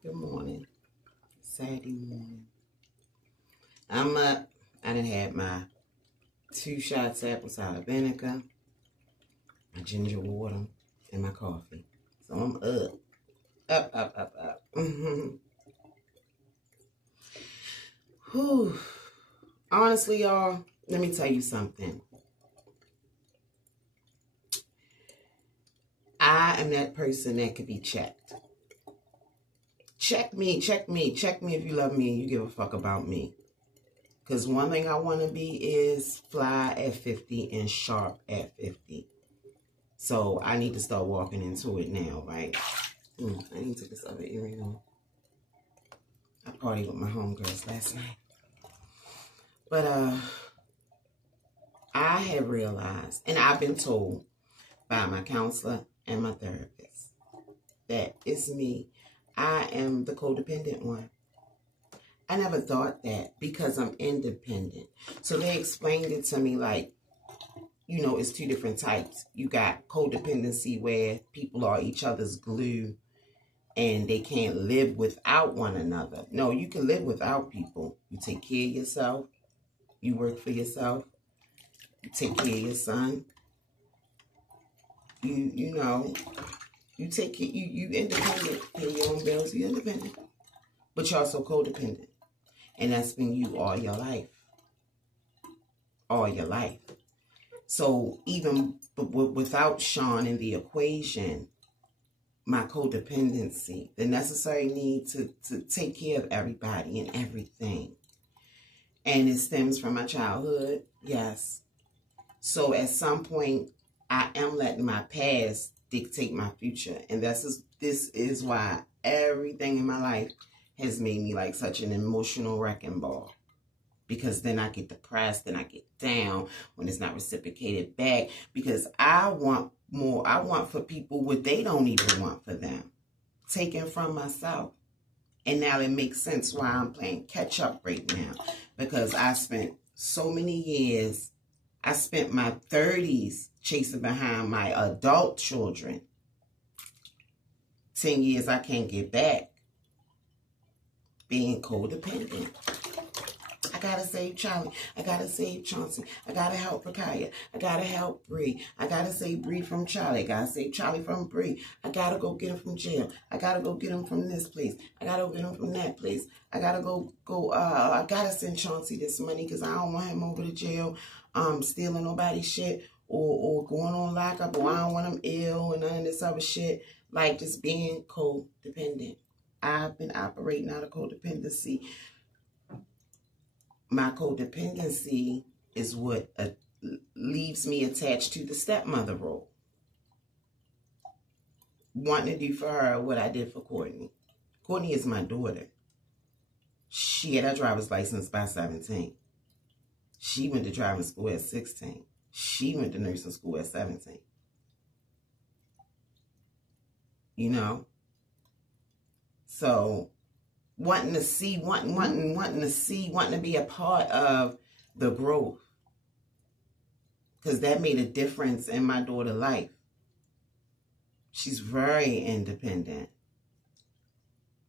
Good morning. Saturday morning. I'm up. I done had my 2 shots of apple cider vinegar, my ginger water, and my coffee. So I'm up. Up. Whew. Honestly, y'all, let me tell you something. I am that person that could be checked. Check me if you love me and you give a fuck about me. Because one thing I want to be is fly at 50 and sharp at 50. So I need to start walking into it now, right? I need to take this other earring on. I partied with my homegirls last night. But I have realized, and I've been told by my counselor and my therapist, that it's me. I am the codependent one. I never thought that because I'm independent. So they explained it to me like, you know, it's 2 different types. You got codependency where people are each other's glue and they can't live without one another. No, you can live without people. You take care of yourself. You work for yourself. You take care of your son. You know, you take care, you independent, pay your own bills, you're independent. But you're also codependent. And that's been you all your life. All your life. So even without Sean in the equation, my codependency, the necessary need to take care of everybody and everything. And it stems from my childhood, yes. So at some point, I am letting my past dictate my future. And this is why everything in my life has made me like such an emotional wrecking ball. Because then I get depressed and I get down when it's not reciprocated back. Because I want more. I want for people what they don't even want for them. Taken from myself. And now it makes sense why I'm playing catch up right now. Because I spent so many years. I spent my 30s chasing behind my adult children. 10 years I can't get back. Being codependent. I gotta save Charlie. I gotta save Chauncey. I gotta help Rakaya. I gotta help Bree. I gotta save Bree from Charlie. I gotta save Charlie from Bree. I gotta go get him from jail. I gotta go get him from this place. I gotta go get him from that place. I gotta I gotta send Chauncey this money because I don't want him over to jail, stealing nobody's shit or going on lockup, or I don't want him ill and none of this other shit. Like just being codependent. I've been operating out of codependency. My codependency is what leaves me attached to the stepmother role. Wanting to do for her what I did for Courtney. Courtney is my daughter. She had her driver's license by 17. She went to driving school at 16. She went to nursing school at 17. You know? So wanting to be a part of the growth. Because that made a difference in my daughter's life. She's very independent.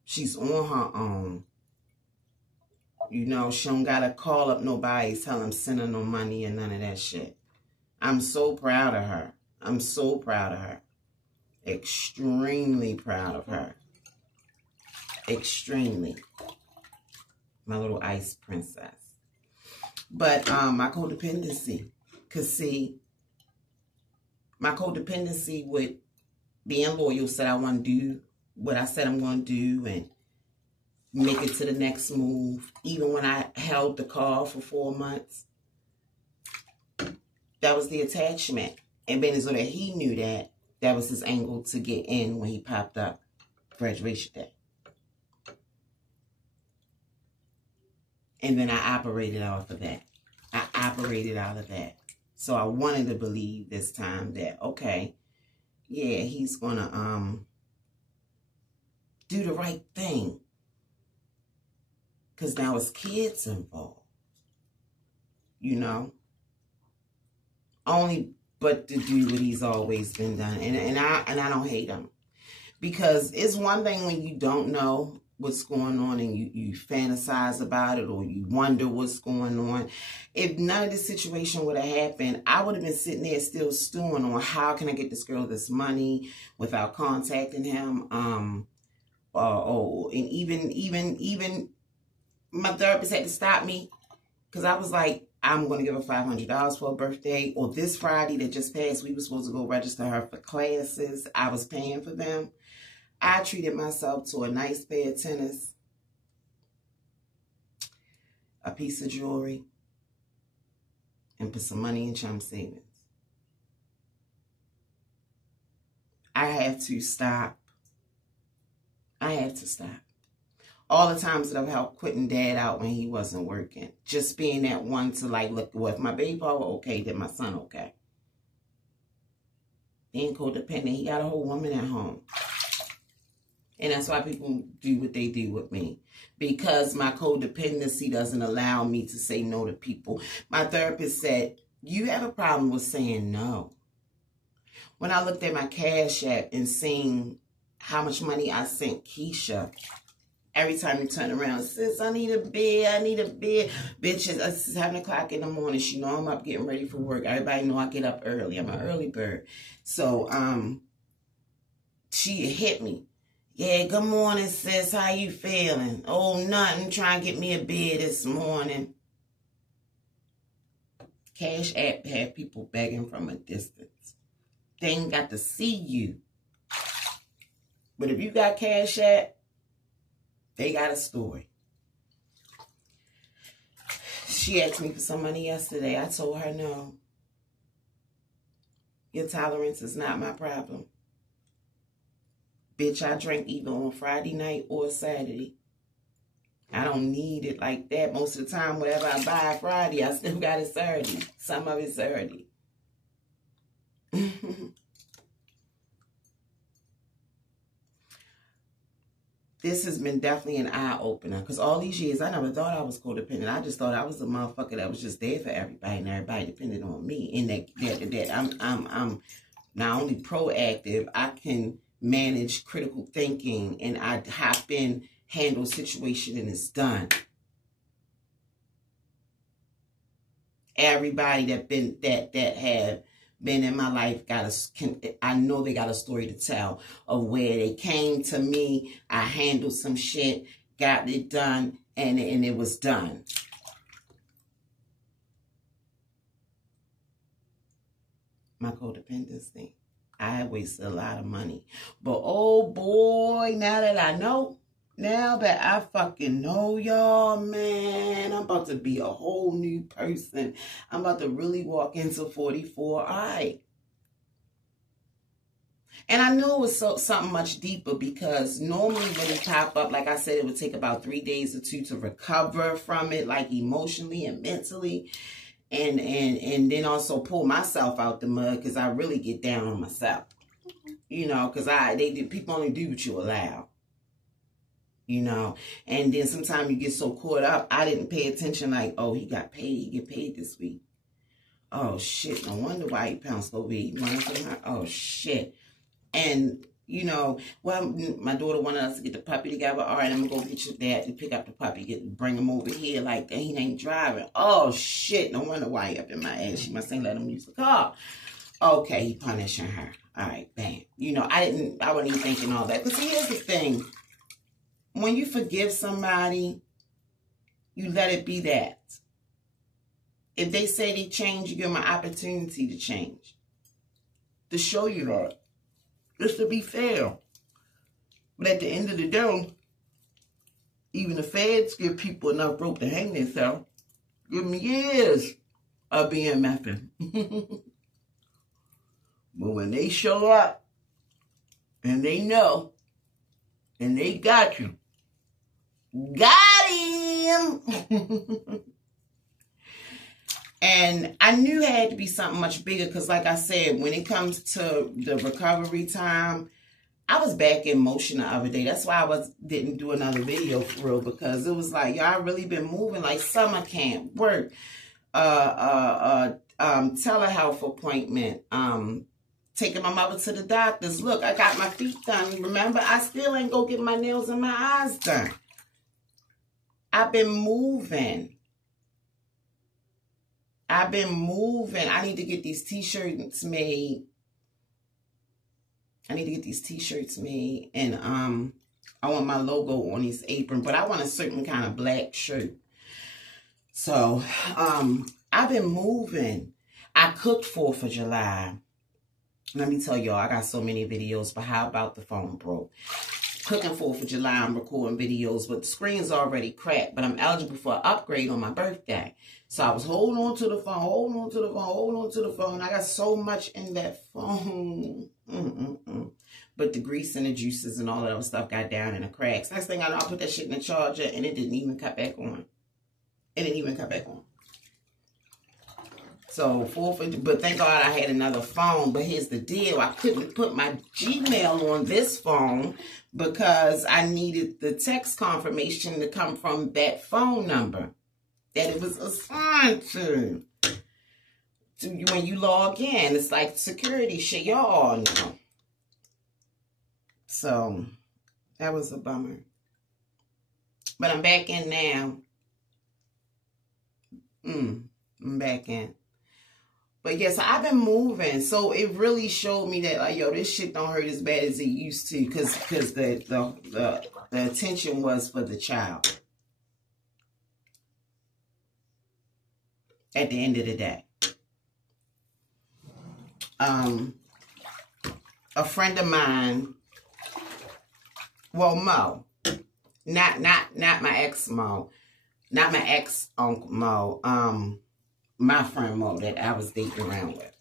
She's on her own. You know, she don't got to call up nobody, tell them send her no money and none of that shit. I'm so proud of her. I'm so proud of her. Extremely proud of her. Extremely. My little ice princess. But my codependency. Because see, my codependency with being loyal said I want to do what I said I'm going to do and make it to the next move. Even when I held the car for 4 months. That was the attachment. And being as though that he knew that was his angle to get in when he popped up graduation day. And then I operated off of that. I operated out of that. So I wanted to believe this time that, okay, yeah, he's going to do the right thing. Because now it's kids involved. You know? Only but to do what he's always been done. And I don't hate him. Because it's one thing when you don't know what's going on and you fantasize about it or you wonder what's going on. If none of this situation would have happened, I would have been sitting there still stewing on how can I get this girl this money without contacting him. And even my therapist had to stop me because I was like, I'm going to give her $500 for her birthday. Or this Friday that just passed, we were supposed to go register her for classes. I was paying for them. I treated myself to a nice pair of tennis, a piece of jewelry, and put some money in chum savings. I have to stop. I have to stop. All the times that I've helped quitting dad out when he wasn't working. Just being that one to like, look, well, if my baby father okay, then my son okay. Being codependent, he got a whole woman at home. And that's why people do what they do with me. Because my codependency doesn't allow me to say no to people. My therapist said, you have a problem with saying no. When I looked at my Cash App and seen how much money I sent Keisha, every time you turn around, sis, I need a bed, I need a bed. Bitch, it's 7 o'clock in the morning. She know I'm up getting ready for work. Everybody know I get up early. I'm an early bird. So, she hit me. Yeah, good morning, sis. How you feeling? Oh, nothing. Trying to get me a bed this morning. Cash App had people begging from a distance. They ain't got to see you. But if you got Cash App, they got a story. She asked me for some money yesterday. I told her no. Your tolerance is not my problem. Bitch, I drink either on Friday night or Saturday. I don't need it like that. Most of the time, whatever I buy Friday, I still got it Saturday. Some of it Saturday. This has been definitely an eye-opener. Because all these years, I never thought I was codependent. I just thought I was the motherfucker that was just there for everybody. And everybody depended on me. And that I'm not only proactive, I can manage critical thinking, and I hop in, handle situation, and it's done. Everybody that have been in my life I know they got a story to tell of where they came to me. I handled some shit, got it done, and it was done. My codependency. I had wasted a lot of money. But oh boy, now that I fucking know, y'all, man, I'm about to be a whole new person. I'm about to really walk into 44. All right. And I knew it was something much deeper because normally when it pop up, like I said, it would take about 3 days or 2 to recover from it, like emotionally and mentally. And then also pull myself out the mud because I really get down on myself. You know, because people only do what you allow. You know, and then sometimes you get so caught up, I didn't pay attention like, oh, he got paid. He get paid this week. Oh, shit. No wonder why he pounced over here. Oh, shit. And, you know, well, my daughter wanted us to get the puppy together. All right, I'm going to go get your dad to pick up the puppy, bring him over here like that. He ain't driving. Oh, shit. No wonder why he up in my ass. She must ain't let him use the car. Okay, he punishing her. All right, bam. You know, I wasn't even thinking all that. Because here's the thing. When you forgive somebody, you let it be that. If they say they change, you give them an opportunity to change. To show you that. Just to be fair. But at the end of the day, even the feds give people enough rope to hang themselves. Give them years of being nothing. But when they show up, and they know, and they got you, got him! And I knew it had to be something much bigger because, like I said, when it comes to the recovery time, I was back in motion the other day. That's why I didn't do another video for real, because it was like, y'all really been moving like summer camp, work, telehealth appointment, taking my mother to the doctors. Look, I got my feet done. Remember, I still ain't go get my nails and my eyes done. I've been moving. I need to get these t-shirts made. And I want my logo on his apron, but I want a certain kind of black shirt. So, I've been moving. I cooked 4th of July. Let me tell y'all, I got so many videos, but how about the phone broke? Cooking 4th of July, I'm recording videos, but the screen's already cracked, but I'm eligible for an upgrade on my birthday. So I was holding on to the phone, I got so much in that phone. But the grease and the juices and all that other stuff got down in the cracks. Next thing I know, I put that shit in the charger, and it didn't even cut back on. So, but thank God I had another phone. But here's the deal. I couldn't put my Gmail on this phone because I needed the text confirmation to come from that phone number that it was assigned to. When you log in, it's like security shit. Y'all know. So, that was a bummer. But I'm back in now. I'm back in. But yes, I've been moving, so it really showed me that, like, yo, this shit don't hurt as bad as it used to, because the attention was for the child. At the end of the day, a friend of mine, well, Mo, not my ex Mo, not my ex uncle Mo, my friend Mo that I was dating around with.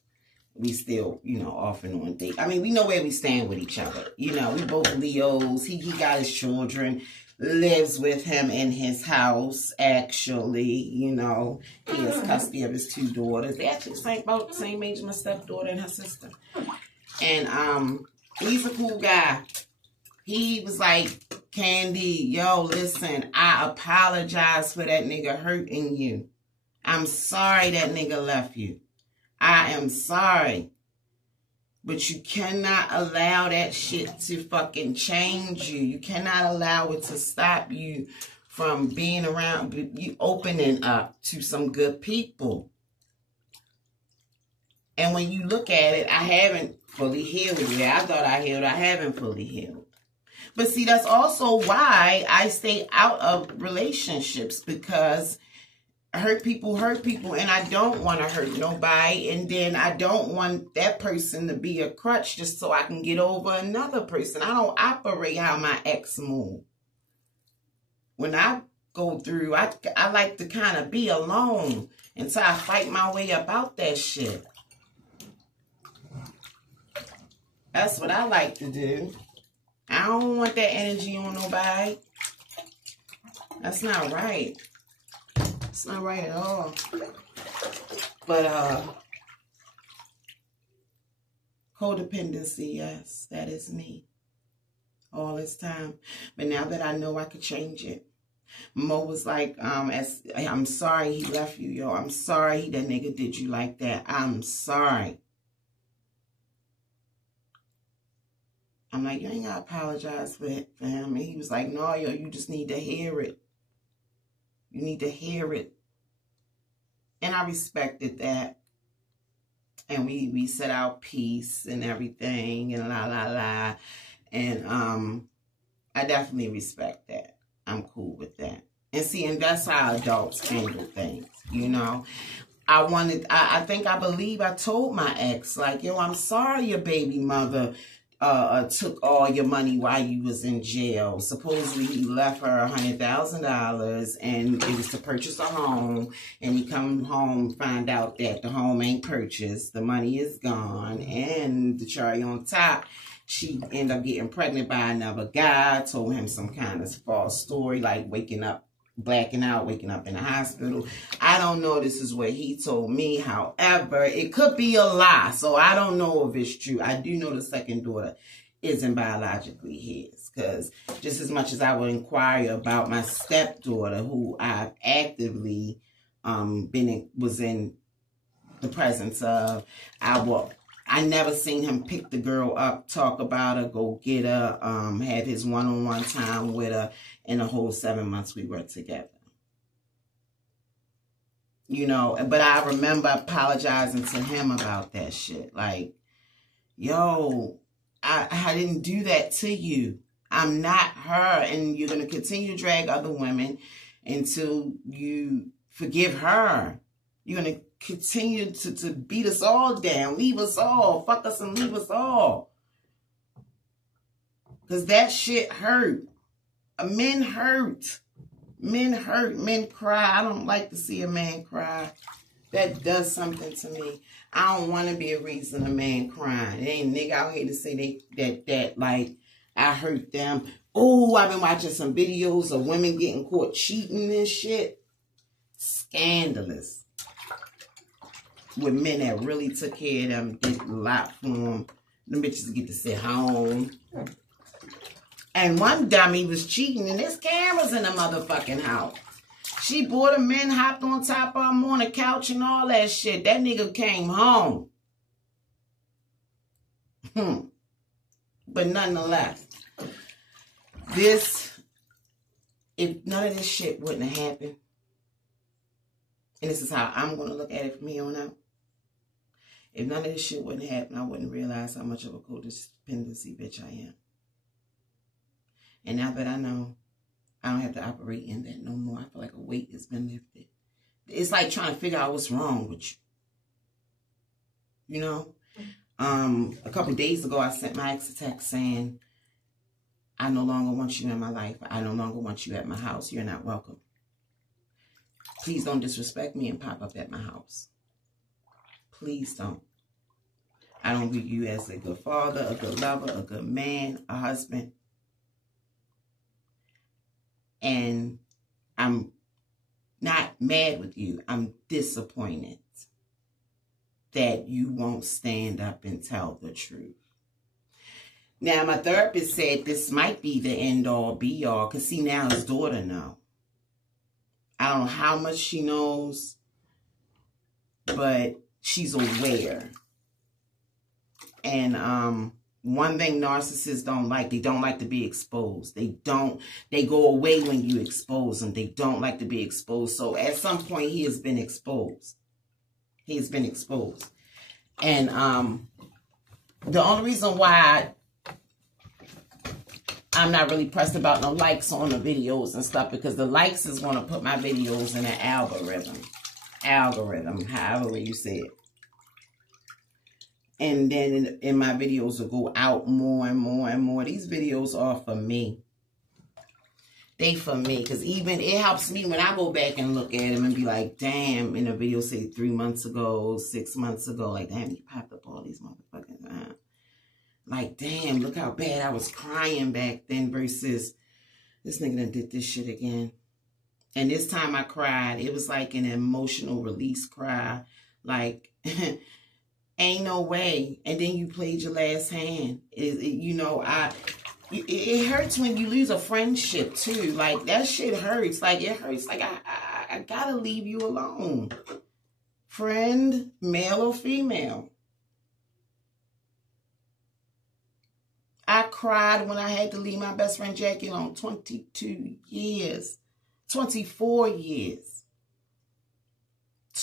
We still, off and on date. I mean, we know where we stand with each other. We both Leos. He got his children, lives with him in his house, actually. He has custody of his 2 daughters. They actually about the same age as my stepdaughter and her sister. And he's a cool guy. He was like, Candy, yo, listen, I apologize for that nigga hurting you. I'm sorry that nigga left you. I am sorry. But you cannot allow that shit to fucking change you. You cannot allow it to stop you from being around, you opening up to some good people. And when you look at it, I haven't fully healed yet. I thought I healed. I haven't fully healed. But see, that's also why I stay out of relationships, because hurt people, and I don't want to hurt nobody, and then I don't want that person to be a crutch just so I can get over another person. I don't operate how my ex moved. When I go through, I like to kind of be alone until I fight my way up out that shit. That's what I like to do. I don't want that energy on nobody. That's not right. It's not right at all. But codependency, yes, that is me. All this time. But now that I know I could change it. Mo was like, I'm sorry he left you, yo. I'm sorry that nigga did you like that. I'm sorry. I'm like, you ain't gotta apologize for him. And he was like, no, yo, you just need to hear it. You need to hear it. And I respected that. And we set out peace and everything and la. And I definitely respect that. I'm cool with that. And see, and that's how adults handle things, I believe I told my ex, like, yo, I'm sorry your baby mother took all your money while you was in jail. Supposedly he left her $100,000 and it was to purchase a home, and he come home, find out that the home ain't purchased, the money is gone, and the cherry on top, she ended up getting pregnant by another guy, told him some kind of false story, like blacking out, waking up in the hospital. I don't know, this is what he told me. However, it could be a lie, so I don't know if it's true. I do know the second daughter isn't biologically his, because just as much as I would inquire about my stepdaughter, who I've actively was in the presence of, I will I never seen him pick the girl up, talk about her, go get her, have his one-on-one time with her in the whole 7 months we were together. You know, but I remember apologizing to him about that shit. Like, yo, I didn't do that to you. I'm not her. And you're going to continue to drag other women until you forgive her. You're going to continue to beat us all down. Leave us all. Fuck us and leave us all. Because that shit hurt. Men hurt. Men hurt. Men cry. I don't like to see a man cry. That does something to me. I don't want to be a reason a man crying. There ain't nigga out here to say that like I hurt them. Oh, I've been watching some videos of women getting caught cheating and shit. Scandalous. With men that really took care of them, did a lot for them. Them bitches get to sit home. And one dummy was cheating and there's cameras in the motherfucking house. She brought him in, hopped on top of him on the couch and all that shit. That nigga came home. But nonetheless, if none of this shit wouldn't have happened, and this is how I'm going to look at it from here on out, if none of this shit wouldn't have happened, I wouldn't realize how much of a codependency bitch I am. And now that I know, I don't have to operate in that no more. I feel like a weight has been lifted. It's like trying to figure out what's wrong with you. You know? A couple days ago, I sent my ex a text saying, I no longer want you in my life. I no longer want you at my house. You're not welcome. Please don't disrespect me and pop up at my house. Please don't. I don't view you as a good father, a good lover, a good man, a husband. And I'm not mad with you. I'm disappointed that you won't stand up and tell the truth. Now, my therapist said this might be the end-all, be-all, because see, now his daughter knows. I don't know how much she knows, but she's aware. And one thing narcissists don't like, they don't like to be exposed. They go away when you expose them. They don't like to be exposed. So at some point, he has been exposed. He has been exposed. And the only reason why I'm not really pressed about no likes on the videos and stuff, because the likes is going to put my videos in an algorithm, however you say it. And then in my videos will go out more and more and more. These videos are for me. They for me. Because even it helps me when I go back and look at them and be like, damn, in a video say 3 months ago, 6 months ago, like, damn, you popped up all these motherfucking like, damn, look how bad I was crying back then versus this nigga done did this shit again. And this time I cried. It was like an emotional release cry. Like, ain't no way. And then you played your last hand. You know, it hurts when you lose a friendship too. Like, that shit hurts. Like, it hurts. Like, I gotta leave you alone. Friend, male or female. I cried when I had to leave my best friend Jackie alone. 22 years. 24 years.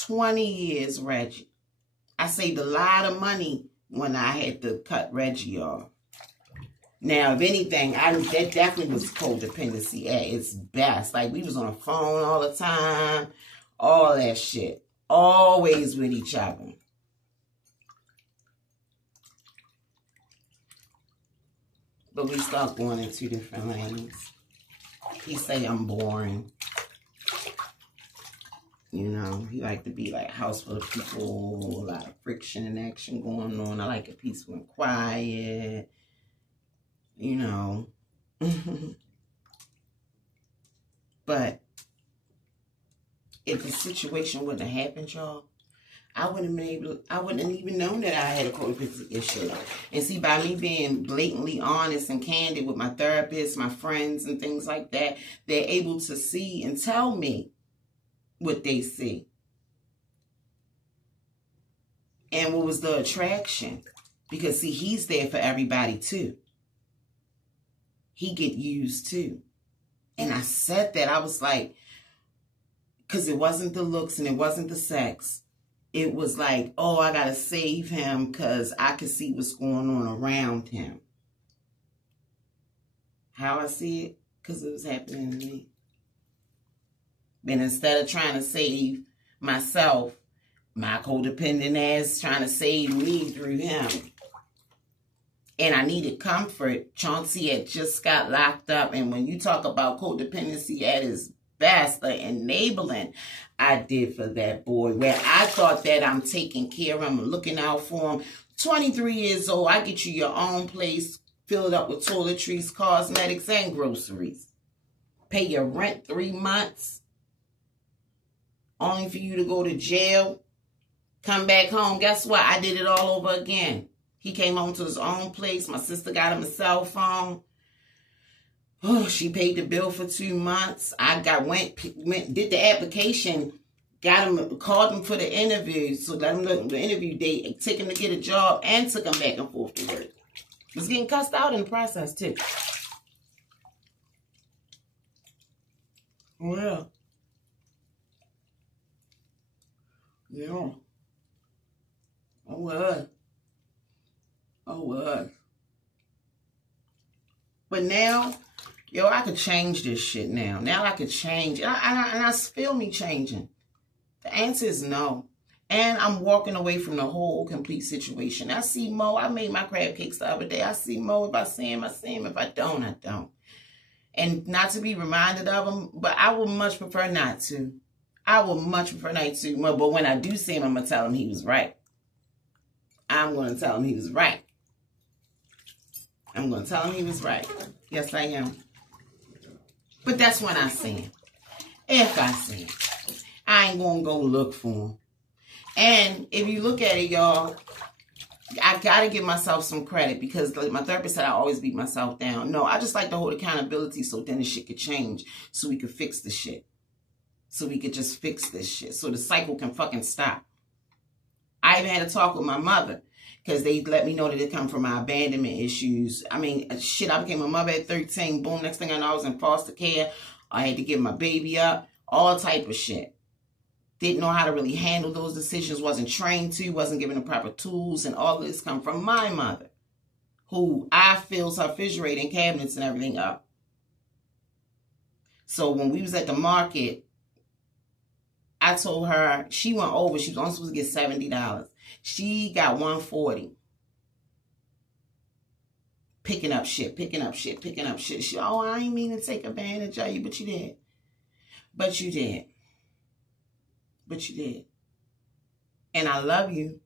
20 years, Reggie. I saved a lot of money when I had to cut Reggie off. Now, if anything, that definitely was codependency at its best. Like, we was on the phone all the time. All that shit. Always with each other. But we start going in 2 different lanes. He say I'm boring. You know, he like to be like house full of people, a lot of friction and action going on. I like it peaceful and quiet. You know. But if the situation wouldn't have happened, y'all, I wouldn't have even known that I had a codependency issue. And see, by me being blatantly honest and candid with my therapist, my friends, and things like that, they're able to see and tell me what they see. And what was the attraction? Because, see, he's there for everybody, too. He get used, too. And I said that. I was like, because it wasn't the looks and it wasn't the sex. It was like, oh, I got to save him because I could see what's going on around him. How I see it? Because it was happening to me. And instead of trying to save myself, my codependent ass trying to save me through him. And I needed comfort. Chauncey had just got locked up. And when you talk about codependency at its best, the enabling I did for that boy, where I thought that I'm taking care of him, looking out for him. 23 years old, I get you your own place, fill it up with toiletries, cosmetics, and groceries. Pay your rent 3 months. Only for you to go to jail. Come back home. Guess what? I did it all over again. He came home to his own place. My sister got him a cell phone. Oh, she paid the bill for 2 months. I went, did the application, got him, called him for the interview. So let him look at the interview date, took him to get a job, and took him back and forth to work. Was getting cussed out in the process too. Well, yeah. Oh, well. Oh, well. But now, yo, I could change this shit now. Now I could change. And I feel me changing. The answer is no. And I'm walking away from the whole complete situation. I see Mo. I made my crab cakes the other day. I see Mo. If I see him, I see him. If I don't, I don't. And not to be reminded of him, but I would much prefer not to. I would much prefer not to. But when I do see him, I'm going to tell him he was right. I'm going to tell him he was right. I'm going to tell him he was right. Yes, I am. But that's when I see him. If I see him. I ain't going to go look for him. And if you look at it, y'all, I got to give myself some credit because like my therapist said I always beat myself down. No, I just like to hold accountability so then the shit could change. So we could fix the shit. So we could just fix this shit. So the cycle can fucking stop. I even had a talk with my mother because they let me know that it come from my abandonment issues. I mean, shit, I became a mother at 13. Boom, next thing I know, I was in foster care. I had to give my baby up. All type of shit. Didn't know how to really handle those decisions. Wasn't trained to. Wasn't given the proper tools. And all of this come from my mother. Who I fills her refrigerator and cabinets and everything up. So when we was at the market, I told her, she went over. She was only supposed to get $70. She got $140. Picking up shit, picking up shit, picking up shit. She, oh, I ain't mean to take advantage of you, but you did. But you did. But you did. And I love you.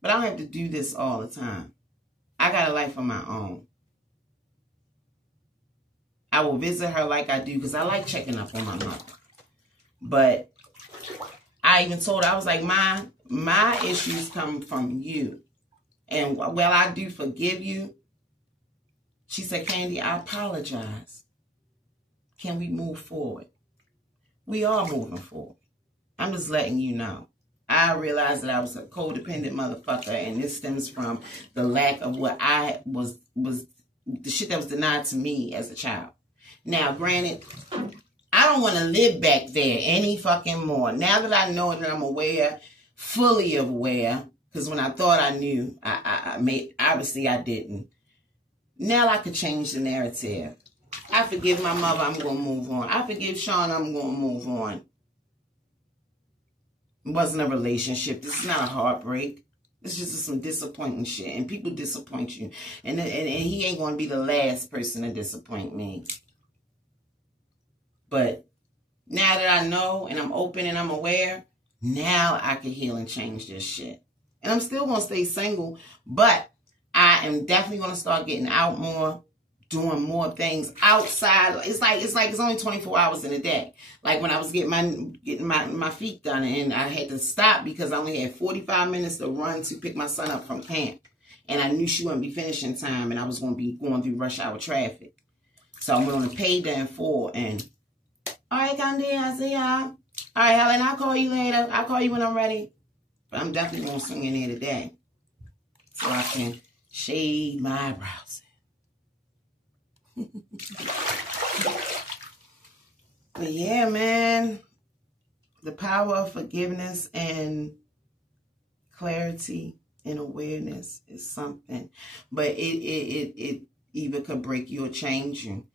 But I don't have to do this all the time. I got a life of my own. I will visit her like I do because I like checking up on my mother. But I even told her, I was like, my issues come from you. And while I do forgive you, she said, Candy, I apologize. Can we move forward? We are moving forward. I'm just letting you know. I realized that I was a codependent motherfucker, and this stems from the lack of what I was the shit that was denied to me as a child. Now, granted, I don't want to live back there any fucking more. Now that I know that I'm aware, fully aware, because when I thought I knew, obviously I didn't. Now I could change the narrative. I forgive my mother, I'm going to move on. I forgive Sean, I'm going to move on. It wasn't a relationship. This is not a heartbreak. It's just some disappointing shit. And people disappoint you. And he ain't going to be the last person to disappoint me. But now that I know and I'm open and I'm aware, now I can heal and change this shit. And I'm still going to stay single, but I am definitely going to start getting out more, doing more things outside. It's like it's only 24 hours in a day. Like when I was getting my feet done and I had to stop because I only had 45 minutes to run to pick my son up from camp. And I knew she wouldn't be finished in time and I was going to be going through rush hour traffic. So I went on a payday in full and, all right, Candy, I see y'all. All right, Helen, I'll call you later. I'll call you when I'm ready. But I'm definitely going to swing in here today. so I can shade my eyebrows. But yeah, man, the power of forgiveness and clarity and awareness is something. But it either could break you or change you.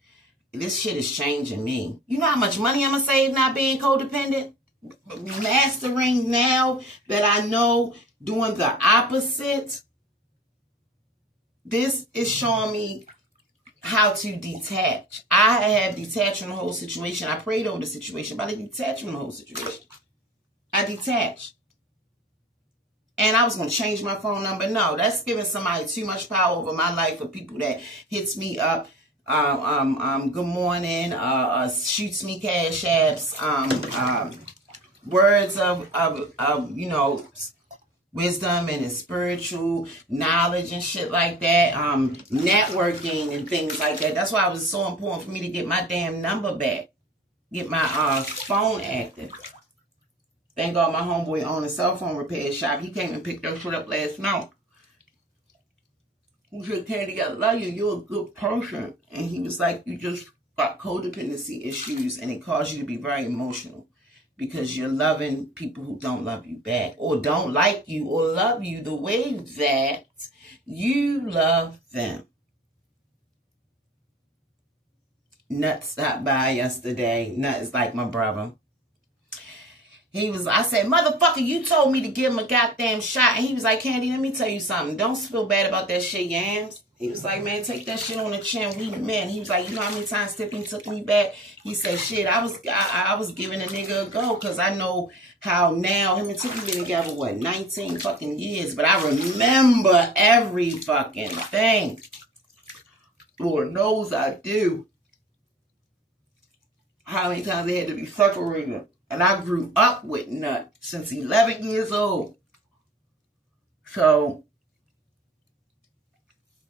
This shit is changing me. You know how much money I'm going to save not being codependent? Mastering now that I know doing the opposite. This is showing me how to detach. I have detached from the whole situation. I prayed over the situation, but I detached from the whole situation. I detached. And I was going to change my phone number. No, that's giving somebody too much power over my life for people that hits me up. Good morning, shoots me cash apps, words of you know, wisdom and spiritual knowledge and shit like that, networking and things like that. That's why it was so important for me to get my damn number back, get my phone active. Thank God my homeboy owned a cell phone repair shop. He came and picked that shit up last night. He said, Candy, I love you. You're a good person. And he was like, you just got codependency issues and it caused you to be very emotional because you're loving people who don't love you back or don't like you or love you the way that you love them. Nut stopped by yesterday. Nut is like my brother. I said, motherfucker, you told me to give him a goddamn shot. And he was like, Candy, let me tell you something. Don't feel bad about that shit, Yams. He was like, man, take that shit on the chin. We men. He was like, you know how many times Tiffany took me back? He said, shit, I was giving a nigga a go because I know how now him and Tiffany been together, 19 fucking years. But I remember every fucking thing. Lord knows I do. How many times they had to be separated. And I grew up with Nut since 11 years old. So,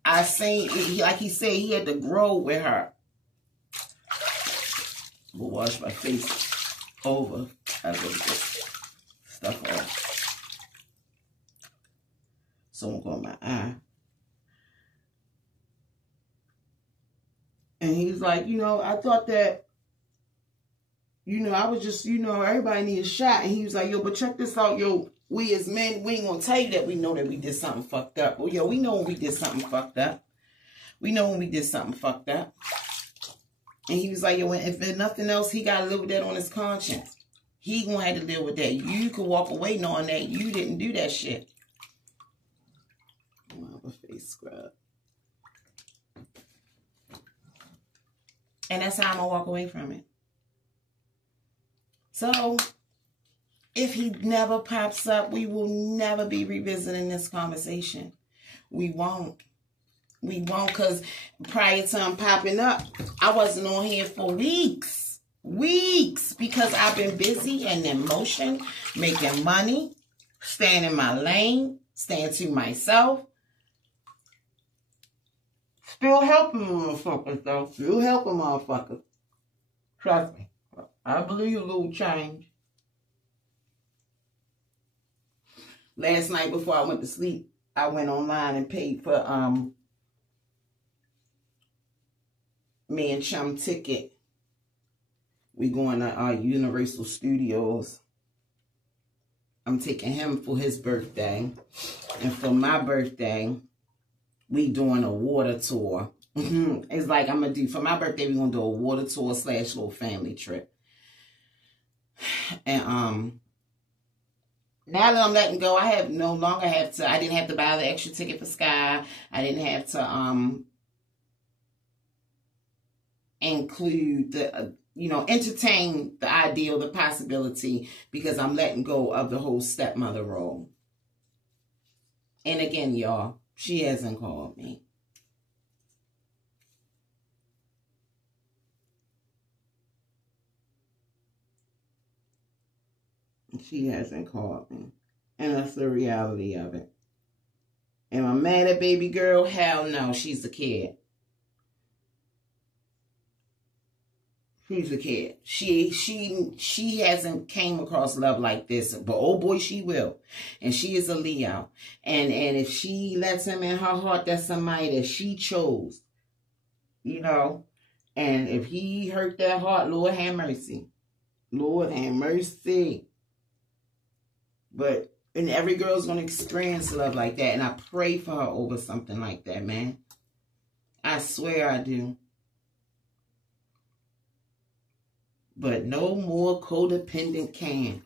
I seen, like he said, he had to grow with her. We'll wash my face over. I go get stuff off. Someone got my eye. And he's like, you know, I thought that, you know, I was just, you know, everybody needs a shot. And he was like, yo, but check this out, yo. We as men, we ain't going to tell you that we know that we did something fucked up. Well, yo, we know when we did something fucked up. We know when we did something fucked up. And he was like, yo, if there's nothing else, he got to live with that on his conscience. He going to have to live with that. You could walk away knowing that you didn't do that shit. I'm going to have a face scrub. And that's how I'm going to walk away from it. So, if he never pops up, we will never be revisiting this conversation. We won't. We won't, because prior to him popping up, I wasn't on here for weeks. Weeks. Because I've been busy and in motion, making money, staying in my lane, staying to myself. Still helping motherfuckers, though. Still helping motherfuckers. Trust me. I believe a little change. Last night before I went to sleep, I went online and paid for me and Chum ticket. We going to Universal Studios. I'm taking him for his birthday. And for my birthday, we doing a water tour. It's like I'm going to do, for my birthday, we're going to do a water tour / little family trip. And now that I'm letting go, I no longer have to, I didn't have to buy the extra ticket for Sky. I didn't have to include the, you know, entertain the idea or the possibility, because I'm letting go of the whole stepmother role. And again, y'all, she hasn't called me. She hasn't called me. And that's the reality of it. Am I mad at baby girl? Hell no. She's a kid. Who's a kid? She hasn't came across love like this, but oh boy, she will. And she is a Leo. And if she lets him in her heart, that's somebody that she chose. You know? And if he hurt that heart, Lord have mercy. Lord have mercy. And every girl's going to experience love like that. And I pray for her over something like that, man. I swear I do. But no more codependent can.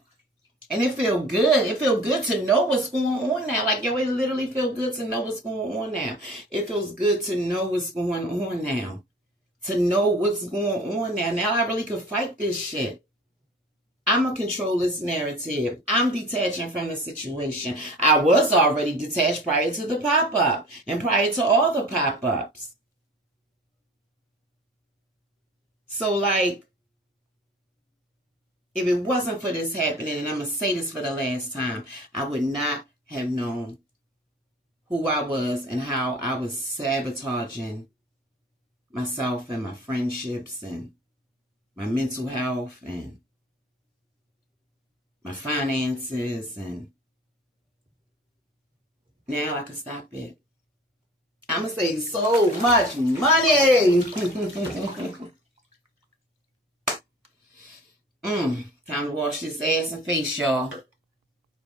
And it feel good. It feel good to know what's going on now. Like, yo, it literally feel good to know what's going on now. It feels good to know what's going on now. To know what's going on now. Now I really could fight this shit. I'm going to control this narrative. I'm detaching from the situation. I was already detached prior to the pop-up. And prior to all the pop-ups. So, like, if it wasn't for this happening, and I'm going to say this for the last time, I would not have known who I was and how I was sabotaging myself and my friendships and my mental health and my finances. And now I can stop it. I'm going to save so much money. Time to wash this ass and face, y'all.